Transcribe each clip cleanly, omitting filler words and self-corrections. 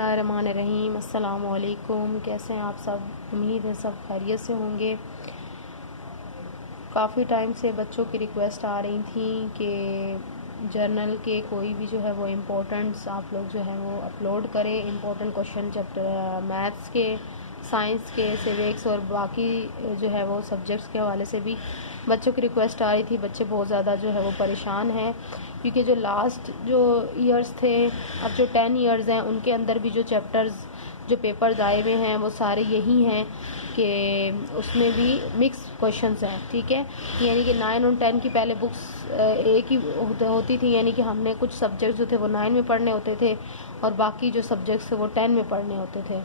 बिस्मिल्लाहिर्रहमानिर्रहीम। अस्सलाम वालेकुम। कैसे हैं आप सब? उम्मीद है सब खैरियत से होंगे। काफ़ी टाइम से बच्चों की रिक्वेस्ट आ रही थी कि जर्नल के कोई भी जो है वो इम्पोर्टेंट्स आप लोग जो है वो अपलोड करें। इम्पोर्टेंट क्वेश्चन चैप्टर मैथ्स के, साइंस के, सिविक्स और बाकी जो है वो सब्जेक्ट्स के हवाले से भी बच्चों की रिक्वेस्ट आ रही थी। बच्चे बहुत ज़्यादा जो है वो परेशान हैं क्योंकि जो लास्ट जो ईयर्स थे, अब जो 10 ईयर्स हैं उनके अंदर भी जो चैप्टर्स जो पेपर्स आए हुए हैं वो सारे यही हैं कि उसमें भी मिक्स क्वेश्चंस हैं। ठीक है, यानी कि 9 और 10 की पहले बुक्स एक ही होती थी, यानी कि हमने कुछ सब्जेक्ट्स जो थे वो 9 में पढ़ने होते थे और बाकी जो सब्जेक्ट्स थे वो 10 में पढ़ने होते थे।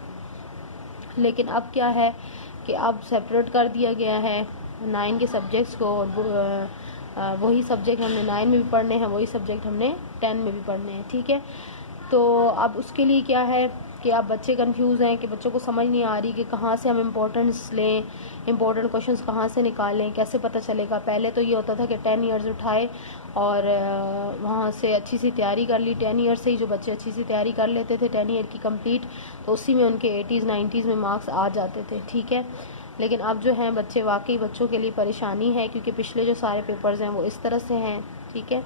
लेकिन अब क्या है कि अब सेपरेट कर दिया गया है 9 के सब्जेक्ट्स को और वही सब्जेक्ट हमने 9 में भी पढ़ने हैं, वही सब्जेक्ट हमने 10 में भी पढ़ने हैं। ठीक है, तो अब उसके लिए क्या है कि अब बच्चे कंफ्यूज हैं कि बच्चों को समझ नहीं आ रही कि कहाँ से हम इम्पोर्टेंस लें, इम्पोर्टेंट क्वेश्चंस कहाँ से निकालें, कैसे पता चलेगा। पहले तो ये होता था कि 10 ईयर्स उठाए और वहाँ से अच्छी सी तैयारी कर ली। 10 ईयर से ही जो बच्चे अच्छी सी तैयारी कर लेते थे 10 ईयर की कंप्लीट, तो उसी में उनके 80s 90s में मार्क्स आ जाते थे। ठीक है, लेकिन अब जो हैं बच्चे, वाकई बच्चों के लिए परेशानी है क्योंकि पिछले जो सारे पेपर्स हैं वो इस तरह से हैं। ठीक है,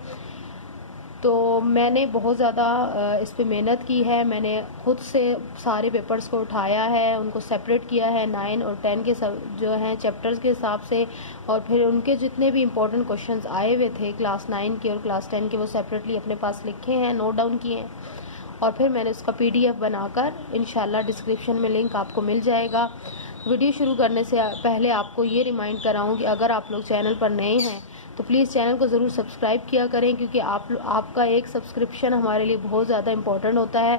तो मैंने बहुत ज़्यादा इस पे मेहनत की है। मैंने खुद से सारे पेपर्स को उठाया है, उनको सेपरेट किया है 9 और 10 के सब जो हैं चैप्टर्स के हिसाब से, और फिर उनके जितने भी इम्पोर्टेंट क्वेश्चंस आए हुए थे क्लास 9 के और क्लास 10 के वो सेपरेटली अपने पास लिखे हैं, नोट डाउन किए हैं, और फिर मैंने उसका PDF बनाकर इंशाल्लाह डिस्क्रिप्शन में लिंक आपको मिल जाएगा। वीडियो शुरू करने से पहले आपको ये रिमाइंड कराऊँ कि अगर आप लोग चैनल पर नए हैं तो प्लीज़ चैनल को ज़रूर सब्सक्राइब किया करें क्योंकि आपका एक सब्सक्रिप्शन हमारे लिए बहुत ज़्यादा इम्पोर्टेंट होता है,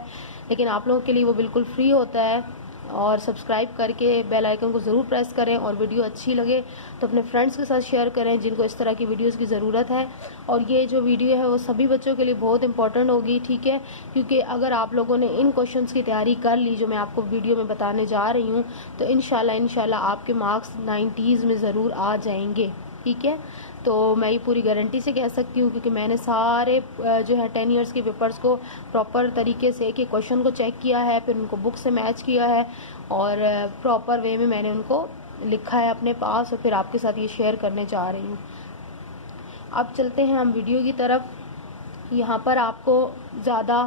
लेकिन आप लोगों के लिए वो बिल्कुल फ्री होता है। और सब्सक्राइब करके बेल आइकन को ज़रूर प्रेस करें, और वीडियो अच्छी लगे तो अपने फ्रेंड्स के साथ शेयर करें जिनको इस तरह की वीडियोस की ज़रूरत है। और ये जो वीडियो है वो सभी बच्चों के लिए बहुत इंपॉर्टेंट होगी। ठीक है, क्योंकि अगर आप लोगों ने इन क्वेश्चंस की तैयारी कर ली जो मैं आपको वीडियो में बताने जा रही हूँ, तो इंशाल्लाह आपके मार्क्स 90s में ज़रूर आ जाएंगे। ठीक है, तो मैं ये पूरी गारंटी से कह सकती हूँ क्योंकि मैंने सारे जो है 10 ईयर्स के पेपर्स को प्रॉपर तरीके से एक एक क्वेश्चन को चेक किया है, फिर उनको बुक से मैच किया है और प्रॉपर वे में मैंने उनको लिखा है अपने पास, और फिर आपके साथ ये शेयर करने जा रही हूँ। अब चलते हैं हम वीडियो की तरफ। यहाँ पर आपको ज़्यादा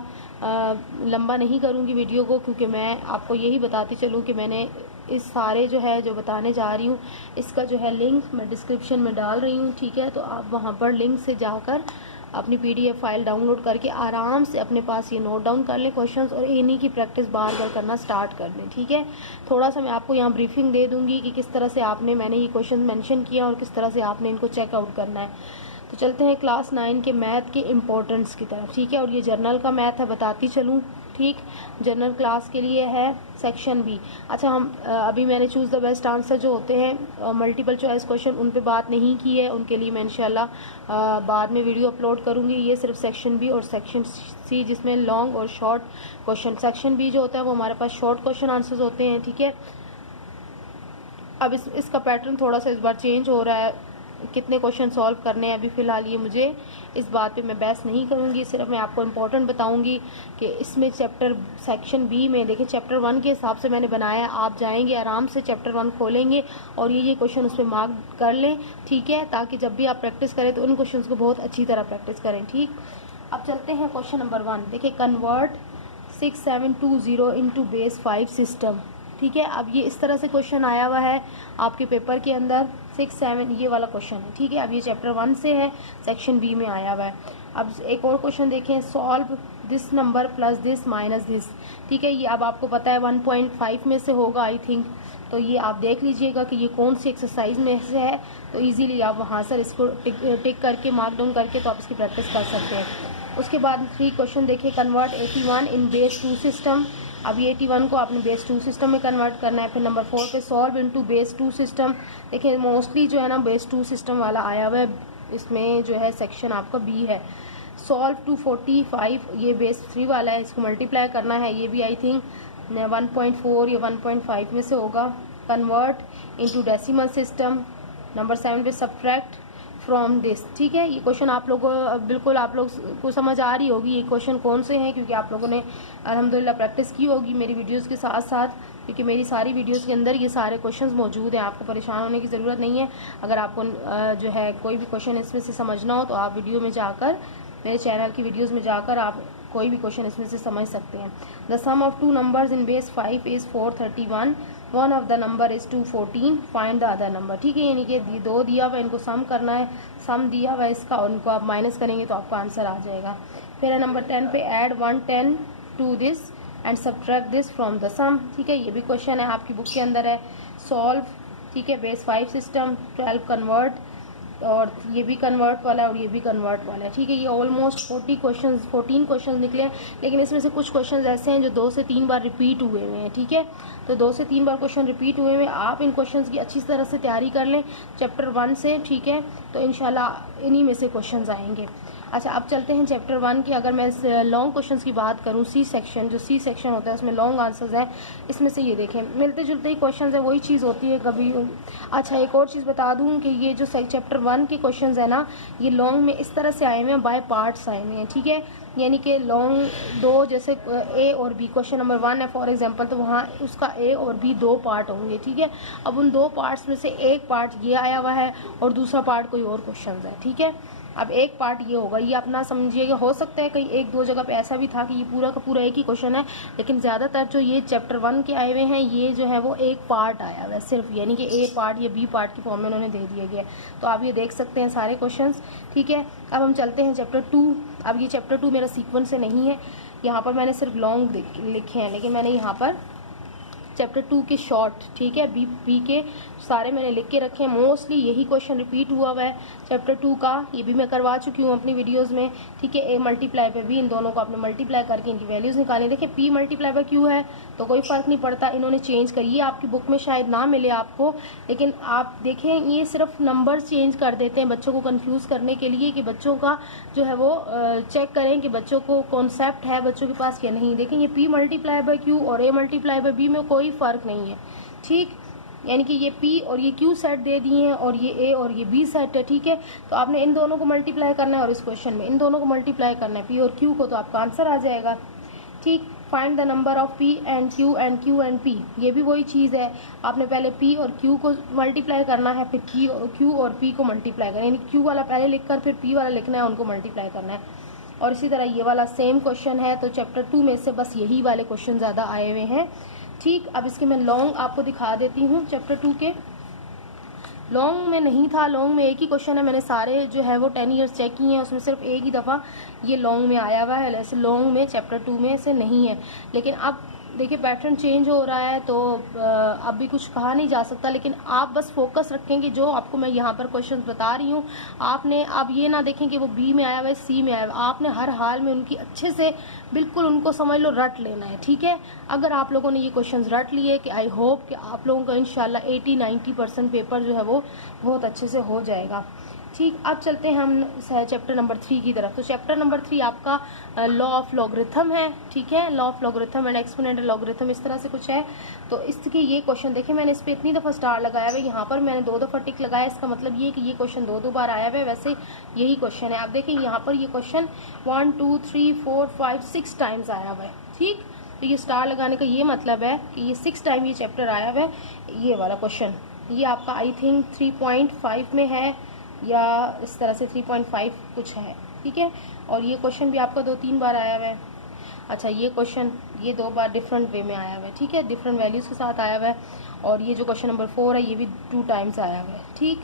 लंबा नहीं करूँगी वीडियो को, क्योंकि मैं आपको यही बताती चलूँ कि मैंने इस सारे जो है जो बताने जा रही हूँ इसका जो है लिंक मैं डिस्क्रिप्शन में डाल रही हूँ। ठीक है, तो आप वहाँ पर लिंक से जाकर अपनी PDF फाइल डाउनलोड करके आराम से अपने पास ये नोट डाउन कर लें क्वेश्चंस, और इन्हीं की प्रैक्टिस बार बार करना स्टार्ट कर दें। ठीक है, थोड़ा सा मैं आपको यहाँ ब्रीफिंग दे दूँगी कि किस तरह से मैंने ये क्वेश्चन मेंशन किया और किस तरह से आपने इनको चेकआउट करना है। तो चलते हैं क्लास 9 के मैथ के इम्पोर्टेंट्स की तरफ। ठीक है, और ये जर्नल का मैथ है, बताती चलूँ। ठीक, जनरल क्लास के लिए है सेक्शन B। अच्छा, हम अभी मैंने चूज़ द बेस्ट आंसर जो होते हैं मल्टीपल चॉइस क्वेश्चन उन पे बात नहीं की है, उनके लिए मैं इंशाल्लाह बाद में वीडियो अपलोड करूँगी। ये सिर्फ सेक्शन B और सेक्शन C जिसमें लॉन्ग और शॉर्ट क्वेश्चन। सेक्शन B जो होता है वो हमारे पास शॉर्ट क्वेश्चन आंसर्स होते हैं। ठीक है, अब इसका पैटर्न थोड़ा सा इस बार चेंज हो रहा है, कितने क्वेश्चन सॉल्व करने हैं अभी फ़िलहाल ये मुझे इस बात पे मैं बहस नहीं करूँगी, सिर्फ मैं आपको इम्पोर्टेंट बताऊँगी कि इसमें सेक्शन B में देखिए चैप्टर 1 के हिसाब से मैंने बनाया। आप जाएंगे आराम से चैप्टर 1 खोलेंगे और ये क्वेश्चन उस पर मार्क कर लें। ठीक है, ताकि जब भी आप प्रैक्टिस करें तो उन क्वेश्चन को बहुत अच्छी तरह प्रैक्टिस करें। ठीक, अब चलते हैं क्वेश्चन नंबर 1। देखिए, कन्वर्ट 6720 इंटू बेस 5 सिस्टम। ठीक है, अब ये इस तरह से क्वेश्चन आया हुआ है आपके पेपर के अंदर 6-7 ये वाला क्वेश्चन है। ठीक है, अब ये चैप्टर 1 से है, सेक्शन B में आया हुआ है। अब एक और क्वेश्चन देखें, solve this number plus this minus this. ठीक है, ये अब आपको पता है 1.5 में से होगा आई थिंक, तो ये आप देख लीजिएगा कि ये कौन सी एक्सरसाइज में से है, तो इजीली आप वहाँ से इसको टिक करके मार्क डाउन करके तो आप इसकी प्रैक्टिस कर सकते हैं। उसके बाद 3 क्वेश्चन देखिए, कन्वर्ट 81 इन बेस 2 सिस्टम। अब ये 81 को आपने बेस 2 सिस्टम में कन्वर्ट करना है। फिर नंबर 4 पे सॉल्व इनटू बेस 2 सिस्टम। देखिए, मोस्टली जो है ना बेस 2 सिस्टम वाला आया हुआ है, इसमें जो है सेक्शन आपका B है। सॉल्व टू 45 ये बेस 3 वाला है, इसको मल्टीप्लाई करना है, ये भी आई थिंक 1.4 या 1.5 में से होगा। Convert into decimal system. Number 7 पे सब्ट्रैक्ट फ्रॉम दिस। ठीक है, ये क्वेश्चन आप लोगों बिल्कुल आप लोग को समझ आ रही होगी ये क्वेश्चन कौन से हैं, क्योंकि आप लोगों ने अल्हम्दुलिल्लाह प्रैक्टिस की होगी मेरी वीडियोस के साथ साथ, क्योंकि मेरी सारी वीडियोस के अंदर ये सारे क्वेश्चंस मौजूद हैं। आपको परेशान होने की ज़रूरत नहीं है। अगर आपको जो है कोई भी क्वेश्चन इसमें से समझना हो तो आप वीडियो में जाकर, मेरे चैनल की वीडियोस में जाकर आप कोई भी क्वेश्चन इसमें से समझ सकते हैं। The sum of 2 numbers in base 5 is 431, one of the number is 214, find the other number. ठीक है, यानी कि 2 दिया हुआ, इनको सम करना है, सम दिया हुआ इसका, और उनको आप माइनस करेंगे तो आपका आंसर आ जाएगा। फिर नंबर 10 पे add 110 to this and subtract this from the sum. ठीक है, ये भी क्वेश्चन है आपकी बुक के अंदर है। सॉल्व, ठीक है, बेस 5 सिस्टम, 12 कन्वर्ट, और ये भी कन्वर्ट वाला है और ये भी कन्वर्ट वाला है। ठीक है, ये ऑलमोस्ट 14 क्वेश्चंस निकले हैं, लेकिन इसमें से कुछ क्वेश्चंस ऐसे हैं जो 2 से 3 बार रिपीट हुए हुए हैं। ठीक है, तो 2 से 3 बार क्वेश्चन रिपीट हुए हुए हैं। आप इन क्वेश्चंस की अच्छी तरह से तैयारी कर लें चैप्टर 1 से। ठीक है, तो इंशाल्लाह इन्हीं में से क्वेश्चंस आएंगे। अच्छा, अब चलते हैं चैप्टर 1 की। अगर मैं लॉन्ग क्वेश्चंस की बात करूं, सी सेक्शन, जो सी सेक्शन होता है उसमें लॉन्ग आंसर्स हैं। इसमें से ये देखें, मिलते जुलते ही क्वेश्चंस है, वही चीज़ होती है कभी। अच्छा, एक और चीज़ बता दूं कि ये जो चैप्टर 1 के क्वेश्चंस है ना, ये लॉन्ग में इस तरह से आए हुए हैं, बाय पार्ट्स आए हुए हैं। ठीक है, यानी कि लॉन्ग 2, जैसे ए और बी, क्वेश्चन नंबर 1 है फॉर एग्जांपल, तो वहाँ उसका ए और बी 2 पार्ट होंगे। ठीक है, अब उन 2 पार्ट्स में से एक पार्ट ये आया हुआ है और दूसरा पार्ट कोई और क्वेश्चन है। ठीक है, अब एक पार्ट ये होगा, ये अपना समझिएगा। हो सकता है कहीं 1-2 जगह पे ऐसा भी था कि ये पूरा का पूरा एक ही क्वेश्चन है, लेकिन ज़्यादातर जो ये चैप्टर 1 के आए हुए हैं, ये जो है वो एक पार्ट आया हुआ है सिर्फ, यानी कि ए पार्ट या बी पार्ट की फॉर्म में उन्होंने दे दिया गया। तो आप ये देख सकते हैं सारे क्वेश्चंस। ठीक है, अब हम चलते हैं चैप्टर 2। अब ये चैप्टर 2 मेरा सीक्वेंस से नहीं है, यहाँ पर मैंने सिर्फ लॉन्ग लिखे हैं, लेकिन मैंने यहाँ पर चैप्टर 2 के शॉर्ट, ठीक है, बी के सारे मैंने लिख के रखे हैं। मोस्टली यही क्वेश्चन रिपीट हुआ हुआ है चैप्टर 2 का, ये भी मैं करवा चुकी हूँ अपनी वीडियोस में। ठीक है, ए मल्टीप्लाई पे भी इन दोनों को आपने मल्टीप्लाई करके इनकी वैल्यूज़ निकालनी। देखिए, पी मल्टीप्लाई बाय क्यू है तो कोई फ़र्क नहीं पड़ता, इन्होंने चेंज करी। ये आपकी बुक में शायद ना मिले आपको, लेकिन आप देखें ये सिर्फ नंबर चेंज कर देते हैं बच्चों को कन्फ्यूज़ करने के लिए, कि बच्चों का जो है वो चेक करें कि बच्चों को कॉन्सेप्ट है बच्चों के पास या नहीं। देखें, ये पी मल्टीप्लाई बाय क्यू और ए मल्टीप्लाई बाय बी में कोई फ़र्क नहीं है। ठीक, यानी कि ये P और ये Q सेट दे दिए हैं और ये A और ये B सेट है। ठीक है, तो आपने इन दोनों को मल्टीप्लाई करना है और इस क्वेश्चन में इन दोनों को मल्टीप्लाई करना है, P और Q को, तो आपका आंसर आ जाएगा। ठीक, find the number of P and Q and P, ये भी वही चीज़ है। आपने पहले P और Q को मल्टीप्लाई करना है, फिर Q और P को मल्टीप्लाई करना है, यानी Q वाला पहले लिखकर फिर P वाला लिखना है, उनको मल्टीप्लाई करना है। और इसी तरह ये वाला सेम क्वेश्चन है। तो चैप्टर 2 में से बस यही वाले क्वेश्चन ज़्यादा आए हुए हैं। ठीक, अब इसके मैं लॉन्ग आपको दिखा देती हूँ। चैप्टर 2 के लॉन्ग में नहीं था, लॉन्ग में एक ही क्वेश्चन है। मैंने सारे जो है वो 10 ईयर्स चेक किए हैं, उसमें सिर्फ एक ही दफ़ा ये लॉन्ग में आया हुआ है। ऐसे लॉन्ग में चैप्टर 2 में से नहीं है, लेकिन अब देखिए पैटर्न चेंज हो रहा है, तो अब भी कुछ कहा नहीं जा सकता। लेकिन आप बस फोकस रखें कि जो आपको मैं यहाँ पर क्वेश्चन बता रही हूँ, आपने अब ये ना देखें कि वो बी में आया हुआ है, सी में आया हुआ है। आपने हर हाल में उनकी अच्छे से बिल्कुल उनको समझ लो, रट लेना है। ठीक है, अगर आप लोगों ने ये क्वेश्चन रट लिए, कि आई होप कि आप लोगों का इंशाल्लाह 80-90% पेपर जो है वो बहुत अच्छे से हो जाएगा। ठीक, अब चलते हैं हम चैप्टर नंबर 3 की तरफ। तो चैप्टर नंबर 3 आपका लॉ ऑफ लॉगरिथम है। ठीक है, law of logarithm and exponential logarithm, इस तरह से कुछ है। तो इसके ये क्वेश्चन देखिए, मैंने इस पर इतनी दफ़ा स्टार लगाया हुआ है, यहाँ पर मैंने 2 दफ़ा टिक लगाया। इसका मतलब ये कि ये क्वेश्चन 2 बार आया हुआ है। वैसे यही क्वेश्चन है, आप देखें यहाँ पर ये क्वेश्चन 1 2 3 4 5 6 टाइम्स आया हुआ है। ठीक, तो ये स्टार लगाने का ये मतलब है कि ये 6 टाइम ये चैप्टर आया हुआ है। ये वाला क्वेश्चन ये आपका आई थिंक 3.5 में है, या इस तरह से 3.5 कुछ है। ठीक है, और ये क्वेश्चन भी आपका 2-3 बार आया हुआ है। अच्छा, ये क्वेश्चन ये 2 बार डिफरेंट वे में आया हुआ है। ठीक है, डिफरेंट वैल्यूज़ के साथ आया हुआ है। और ये जो क्वेश्चन नंबर 4 है, ये भी 2 टाइम्स आया हुआ है। ठीक,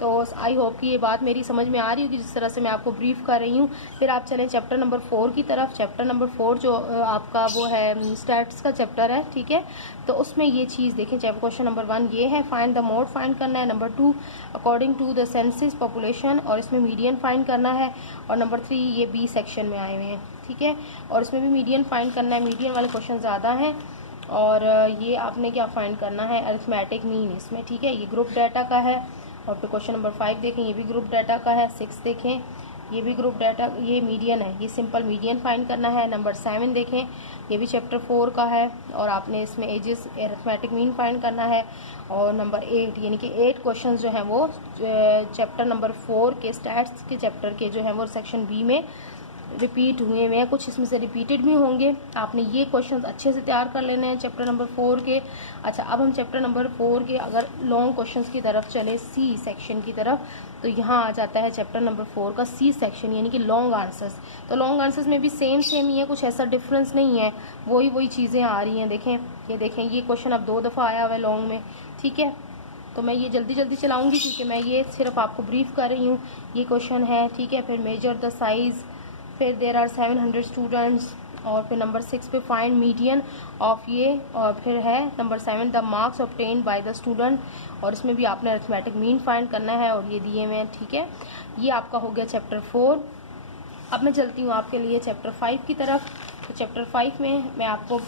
तो आई होप कि ये बात मेरी समझ में आ रही होगी जिस तरह से मैं आपको ब्रीफ कर रही हूँ। फिर आप चलें चैप्टर नंबर 4 की तरफ। चैप्टर नंबर 4 जो आपका वो है स्टैट्स का चैप्टर है। ठीक है, तो उसमें ये चीज़ देखें, चैप्टर क्वेश्चन नंबर 1 ये है, फाइंड द मोड फाइंड करना है। Number 2 according to the census population, और इसमें मीडियन फाइंड करना है। और नंबर 3 ये बी सेक्शन में आए हुए हैं। ठीक है, और इसमें भी मीडियन फाइंड करना है। मीडियन वाले क्वेश्चन ज़्यादा हैं। और ये आपने क्या फाइंड करना है, अरिथमेटिक मीन इसमें। ठीक है, ये ग्रुप डाटा का है। और फिर क्वेश्चन नंबर 5 देखें, ये भी ग्रुप डाटा का है। 6 देखें, ये भी ग्रुप डाटा, ये मीडियन है, ये सिंपल मीडियन फाइंड करना है। नंबर 7 देखें, ये भी चैप्टर 4 का है और आपने इसमें एजेस अरिथमेटिक मीन फाइंड करना है। और नंबर 8 यानी कि 8 क्वेश्चंस जो हैं वो चैप्टर नंबर 4 के स्टैट्स के चैप्टर के जो हैं वो सेक्शन बी में रिपीट हुए हैं, कुछ इसमें से रिपीटेड भी होंगे। आपने ये क्वेश्चंस अच्छे से तैयार कर लेने हैं चैप्टर नंबर 4 के। अच्छा, अब हम चैप्टर नंबर 4 के अगर लॉन्ग क्वेश्चंस की तरफ चले, सी सेक्शन की तरफ, तो यहाँ आ जाता है चैप्टर नंबर 4 का सी सेक्शन यानी कि लॉन्ग आंसर्स। तो लॉन्ग आंसर्स में भी सेम ही है, कुछ ऐसा डिफरेंस नहीं है, वही चीज़ें आ रही हैं। देखें, ये क्वेश्चन अब 2 दफ़ा आया हुआ है लॉन्ग में, ठीक है। तो मैं ये जल्दी चलाऊँगी क्योंकि मैं ये सिर्फ आपको ब्रीफ कर रही हूँ। ये क्वेश्चन है, ठीक है। फिर मेजर द साइज़, फिर देर आर 700 स्टूडेंट्स, और फिर नंबर 6 पे फाइंड मीडियन ऑफ ये, और फिर है number 7 the marks obtained by the student, और इसमें भी आपने अरिथमेटिक मीन फाइंड करना है और ये दिए हुए हैं, ठीक है। ये आपका हो गया चैप्टर 4। अब मैं चलती हूँ आपके लिए चैप्टर 5 की तरफ। तो चैप्टर 5 में मैं आपको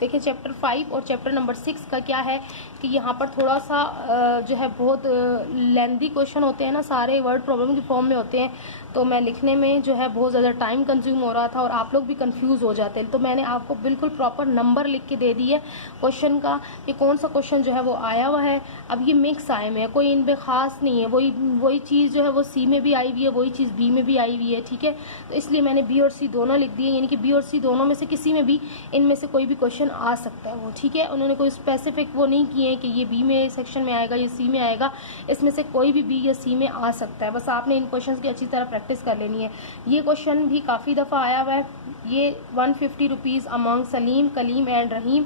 देखिए, चैप्टर 5 और चैप्टर नंबर 6 का क्या है कि यहाँ पर थोड़ा सा जो है बहुत लेंदी क्वेश्चन होते हैं ना, सारे वर्ड प्रॉब्लम की फॉर्म में होते हैं, तो मैं लिखने में जो है बहुत ज़्यादा टाइम कंज्यूम हो रहा था और आप लोग भी कंफ्यूज हो जाते हैं। तो मैंने आपको बिल्कुल प्रॉपर नंबर लिख के दे दी है क्वेश्चन का कि कौन सा क्वेश्चन जो है वो आया हुआ है। अब ये मिक्स आए हुए हैं, कोई इनमें ख़ास नहीं है, वही चीज़ जो है वो सी में भी आई हुई है, वही चीज़ बी में भी आई हुई है, ठीक है। तो इसलिए मैंने बी और सी दोनों लिख दिए, यानी कि बी और सी दोनों में से किसी में भी इनमें से कोई भी क्वेश्चन आ सकता है वो, ठीक है। उन्होंने कोई स्पेसिफिक वो नहीं किए कि ये बी में सेक्शन में आएगा, ये सी में आएगा, इसमें से कोई भी बी या सी में आ सकता है। बस आपने इन क्वेश्चंस की अच्छी तरह प्रैक्टिस कर लेनी है। ये क्वेश्चन भी काफ़ी दफ़ा आया हुआ है। ये 150 rupees among Salim, Kalim and Rahim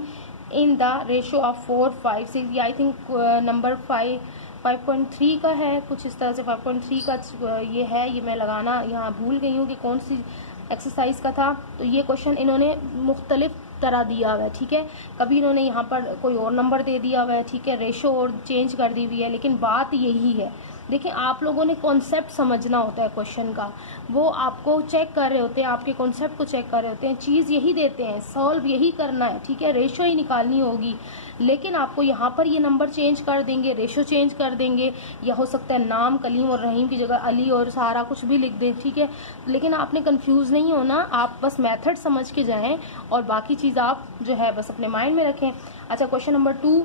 in the ratio of 4, 5, 6, ये आई थिंक नंबर 5.3 का है, कुछ इस तरह से 5.3 का ये है। ये मैं लगाना यहाँ भूल गई हूँ कि कौन सी एक्सरसाइज का था। तो ये क्वेश्चन इन्होंने मुख्तलिफ तरह दिया हुआ है, ठीक है। कभी इन्होंने यहाँ पर कोई और नंबर दे दिया हुआ है, ठीक है, रेशो और चेंज कर दी हुई है, लेकिन बात यही है। देखिए, आप लोगों ने कॉन्सेप्ट समझना होता है क्वेश्चन का, वो आपको चेक कर रहे होते हैं, आपके कॉन्सेप्ट को चेक कर रहे होते हैं, चीज़ यही देते हैं, सॉल्व यही करना है, ठीक है, रेशो ही निकालनी होगी। लेकिन आपको यहाँ पर ये नंबर चेंज कर देंगे, रेशो चेंज कर देंगे, या हो सकता है नाम कलीम और रहीम की जगह अली और सारा कुछ भी लिख दें, ठीक है। लेकिन आपने कंफ्यूज नहीं होना, आप बस मेथड समझ के जाएं और बाकी चीज़ आप जो है बस अपने माइंड में रखें। अच्छा, क्वेश्चन नंबर 2,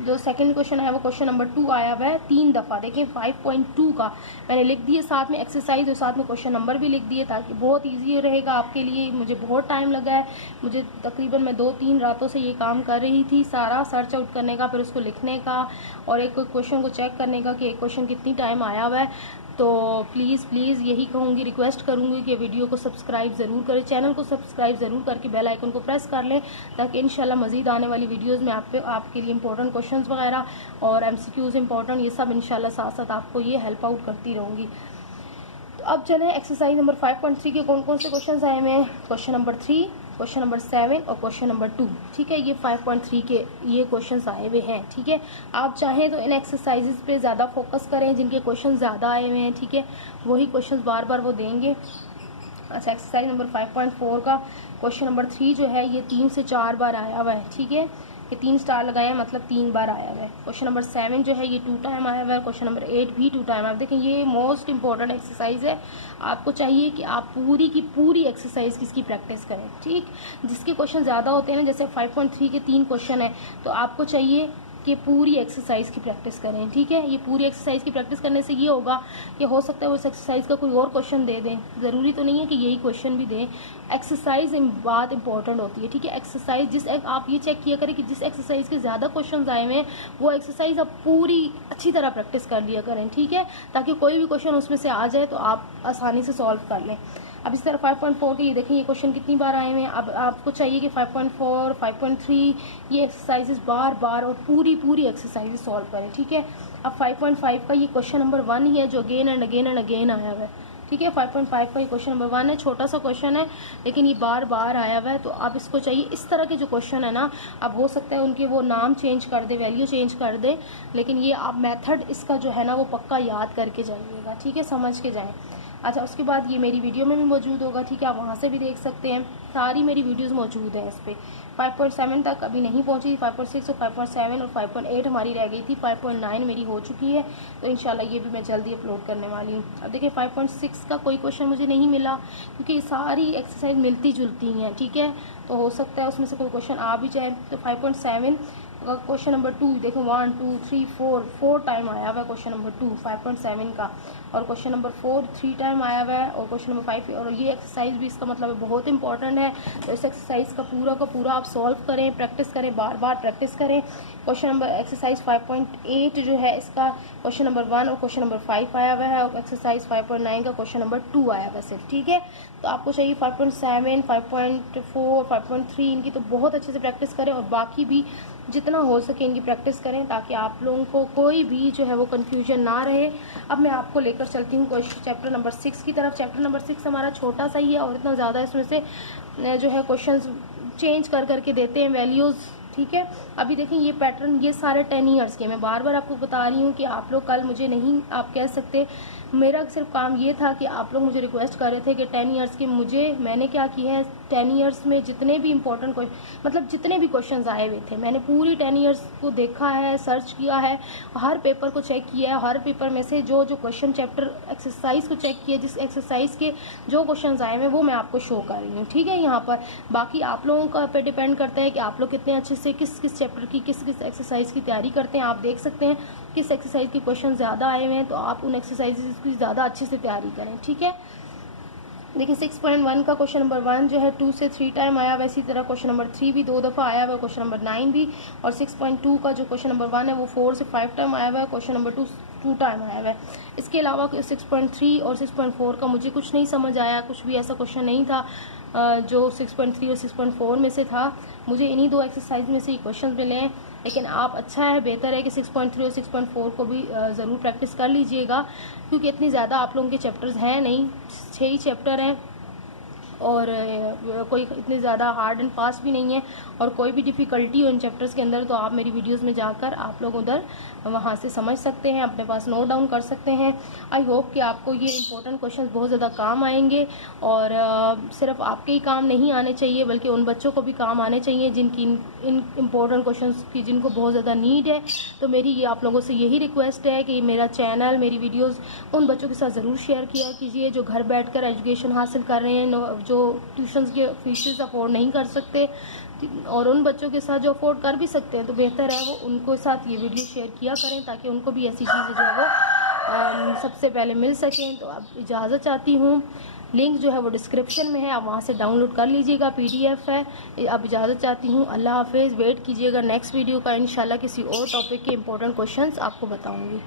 जो सेकंड क्वेश्चन है वो क्वेश्चन नंबर 2 आया हुआ है 3 दफ़ा। देखिए, 5.2 का मैंने लिख दिए, साथ में एक्सरसाइज और साथ में क्वेश्चन नंबर भी लिख दिए, ताकि बहुत इजी रहेगा आपके लिए। मुझे बहुत टाइम लगा है, मुझे तकरीबन मैं 2-3 रातों से ये काम कर रही थी, सारा सर्च आउट करने का, फिर उसको लिखने का और एक क्वेश्चन को चेक करने का कि एक क्वेश्चन कितनी टाइम आया हुआ है। तो प्लीज़ यही कहूँगी, रिक्वेस्ट करूँगी कि वीडियो को सब्सक्राइब ज़रूर करें, चैनल को सब्सक्राइब ज़रूर करके बेल आइकन को प्रेस कर लें, ताकि इंशाल्लाह मज़ीद आने वाली वीडियोस में आपके लिए इंपॉर्टेंट क्वेश्चंस वगैरह और MCQs इंपॉर्टेंट, ये सब इंशाल्लाह साथ साथ आपको ये हेल्प आउट करती रहूँगी। तो अब चलें एक्सरसाइज नंबर 5.3 के कौन कौन से क्वेश्चन आए हुए हैं। क्वेश्चन नंबर 3, क्वेश्चन नंबर 7 और क्वेश्चन नंबर 2, ठीक है। ये 5.3 के ये क्वेश्चंस आए हुए हैं, ठीक है। आप चाहें तो इन एक्सरसाइजेज पे ज़्यादा फोकस करें, जिनके क्वेश्चन ज़्यादा आए हुए हैं, ठीक है, वही क्वेश्चंस बार बार वो देंगे। अच्छा, एक्सरसाइज नंबर 5.4 का क्वेश्चन नंबर 3 जो है ये 3 से 4 बार आया हुआ है, ठीक है। ये 3 स्टार लगाए हैं, मतलब 3 बार आया हुआ है। क्वेश्चन नंबर 7 जो है ये 2 टाइम आया हुआ है। क्वेश्चन नंबर 8 भी 2 टाइम आया हुआ है। देखें, ये मोस्ट इंपॉर्टेंट एक्सरसाइज है, आपको चाहिए कि आप पूरी की पूरी एक्सरसाइज किसकी प्रैक्टिस करें, ठीक। जिसके क्वेश्चन ज़्यादा होते हैं ना, जैसे 5.3 के 3 क्वेश्चन है, तो आपको चाहिए कि पूरी एक्सरसाइज की प्रैक्टिस करें, ठीक है। ये पूरी एक्सरसाइज की प्रैक्टिस करने से ये होगा कि हो सकता है वो इस एक्सरसाइज का कोई और क्वेश्चन दे दें, ज़रूरी तो नहीं है कि यही क्वेश्चन भी दें। एक्सरसाइज बात इंपॉर्टेंट होती है, ठीक है। एक्सरसाइज आप ये चेक किया करें कि जिस एक्सरसाइज के ज़्यादा क्वेश्चन आए हुए हैं वो एक्सरसाइज आप पूरी अच्छी तरह प्रैक्टिस कर लिया करें, ठीक है, ताकि कोई भी क्वेश्चन उसमें से आ जाए तो आप आसानी से सॉल्व कर लें। अब इस तरह 5.4 के ये देखें, ये क्वेश्चन कितनी बार आए हुए हैं। अब आपको चाहिए कि 5.4, 5.3 ये एक्सरसाइजेस बार बार और पूरी एक्सरसाइजेस सॉल्व करें, ठीक है। अब 5.5 का ये क्वेश्चन नंबर 1 ही है जो अगेन एंड अगेन आया हुआ है, ठीक है। 5.5 का ये क्वेश्चन नंबर 1 है, छोटा सा क्वेश्चन है लेकिन ये बार बार आया हुआ है। तो अब इसको चाहिए इस तरह के जो क्वेश्चन है ना, अब हो सकता है उनके वो नाम चेंज कर दे, वैल्यू चेंज कर दे, लेकिन ये आप मेथड इसका जो है ना वो पक्का याद करके जाइएगा, ठीक है, समझ के जाएँ। अच्छा, उसके बाद ये मेरी वीडियो में भी मौजूद होगा, ठीक है, आप वहाँ से भी देख सकते हैं। सारी मेरी वीडियोस मौजूद हैं इस पर। 5.7 तक अभी नहीं पहुँची, 5.6 और 5.7 और 5.8 हमारी रह गई थी, 5.9 मेरी हो चुकी है, तो इंशाल्लाह ये भी मैं जल्दी अपलोड करने वाली हूँ। अब देखिए 5.6 का कोई क्वेश्चन मुझे नहीं मिला, क्योंकि सारी एक्सरसाइज मिलती जुलती हैं, ठीक है, तो हो सकता है उसमें से कोई क्वेश्चन आ भी जाए। तो 5.7 का क्वेश्चन नंबर 2 देखो 1 2 3 4 टाइम आया हुआ है क्वेश्चन नंबर 2 5.7 का, और क्वेश्चन नंबर 4 3 टाइम आया हुआ है, और क्वेश्चन नंबर 5, और ये एक्सरसाइज भी इसका मतलब बहुत इंपॉर्टेंट है। तो इस एक्सरसाइज का पूरा आप सॉल्व करें, प्रैक्टिस करें, बार बार प्रैक्टिस करें। क्वेश्चन नंबर एक्सरसाइज 5.8 जो है इसका क्वेश्चन नंबर 1 और क्वेश्चन नंबर 5 आया हुआ है, और एक्सरसाइज 5.9 का क्वेश्चन नंबर 2 आया हुआ है सिर्फ, ठीक है। तो आपको चाहिए 5.7 5.4 5.3 इनकी तो बहुत अच्छे से प्रैक्टिस करें, और बाकी भी जितना हो सके इनकी प्रैक्टिस करें, ताकि आप लोगों को कोई भी जो है वो कन्फ्यूजन ना रहे। अब मैं आपको लेकर चलती हूँ चैप्टर नंबर 6 की तरफ। चैप्टर नंबर 6 हमारा छोटा सा ही है, और इतना ज़्यादा इसमें से जो है क्वेश्चंस चेंज करके देते हैं वैल्यूज़, ठीक है। अभी देखें ये पैटर्न, ये सारे 10 ईयर्स के, मैं बार बार आपको बता रही हूँ कि आप लोग कल मुझे नहीं आप कह सकते, मेरा सिर्फ काम ये था कि आप लोग मुझे रिक्वेस्ट कर रहे थे कि 10 ईयर्स के मैंने क्या किया है, 10 ईयर्स में जितने भी इंपॉर्टेंट मतलब जितने भी क्वेश्चंस आए हुए थे, मैंने पूरी 10 ईयर्स को देखा है, सर्च किया है, हर पेपर को चेक किया है, हर पेपर में से जो क्वेश्चन चैप्टर एक्सरसाइज को चेक किया, जिस एक्सरसाइज के जो क्वेश्चंस आए हुए वो मैं आपको शो कर रही हूँ, ठीक है। यहाँ पर बाकी आप लोगों का पे डिपेंड करता है कि आप लोग कितने अच्छे से किस चैप्टर की किस एक्सरसाइज की तैयारी करते हैं। आप देख सकते हैं किस एक्सरसाइज के क्वेश्चन ज़्यादा आए हुए हैं, तो आप उन एक्सरसाइजेज की ज़्यादा अच्छे से तैयारी करें, ठीक है। देखिए 6.1 का क्वेश्चन नंबर 1 जो है 2 से 3 टाइम आया हुआ, इसी तरह क्वेश्चन नंबर 3 भी 2 दफ़ा आया हुआ, क्वेश्चन नंबर 9 भी, और 6.2 का जो क्वेश्चन नंबर 1 है वो 4 से 5 टाइम आया हुआ है, क्वेश्चन नंबर 2 टाइम आया हुआ है। इसके अलावा 6.3 और 6.4 का मुझे कुछ नहीं समझ आया, कुछ भी ऐसा क्वेश्चन नहीं था जो 6.3 और 6.4 में से था। मुझे इन्हीं 2 एक्सरसाइज में से क्वेश्चन मिले हैं, लेकिन आप अच्छा है, बेहतर है कि 6.3 और 6.4 को भी ज़रूर प्रैक्टिस कर लीजिएगा, क्योंकि इतनी ज़्यादा आप लोगों के चैप्टर्स हैं नहीं, 6 ही चैप्टर हैं, और कोई इतनी ज़्यादा हार्ड एंड फास्ट भी नहीं है, और कोई भी डिफ़िकल्टी हो इन चैप्टर्स के अंदर तो आप मेरी वीडियोस में जाकर आप लोग उधर वहाँ से समझ सकते हैं, अपने पास नोट डाउन कर सकते हैं। आई होप कि आपको ये इंपॉर्टेंट क्वेश्चंस बहुत ज़्यादा काम आएंगे, और सिर्फ आपके ही काम नहीं आने चाहिए, बल्कि उन बच्चों को भी काम आने चाहिए जिनकी इन इम्पोर्टेंट क्वेश्चंस की जिनको बहुत ज़्यादा नीड है। तो मेरी ये आप लोगों से यही रिक्वेस्ट है कि मेरा चैनल, मेरी वीडियोज़ उन बच्चों के साथ ज़रूर शेयर किया कीजिए जो घर बैठ कर एजुकेशन हासिल कर रहे हैं, जो ट्यूशन्स के फीसेस अफोर्ड नहीं कर सकते, और उन बच्चों के साथ जो अफोर्ड कर भी सकते हैं, तो बेहतर है वो उनको साथ ये वीडियो शेयर किया करें, ताकि उनको भी ऐसी चीज़ें जो है वो सबसे पहले मिल सकें। तो अब इजाज़त चाहती हूँ, लिंक जो है वो डिस्क्रिप्शन में है, आप वहाँ से डाउनलोड कर लीजिएगा, PDF है। अब इजाज़त चाहती हूँ, अल्लाह हाफिज़। वेट कीजिएगा नेक्स्ट वीडियो का, इंशाल्लाह किसी और टॉपिक के इंपॉर्टेंट क्वेश्चंस आपको बताऊँगी।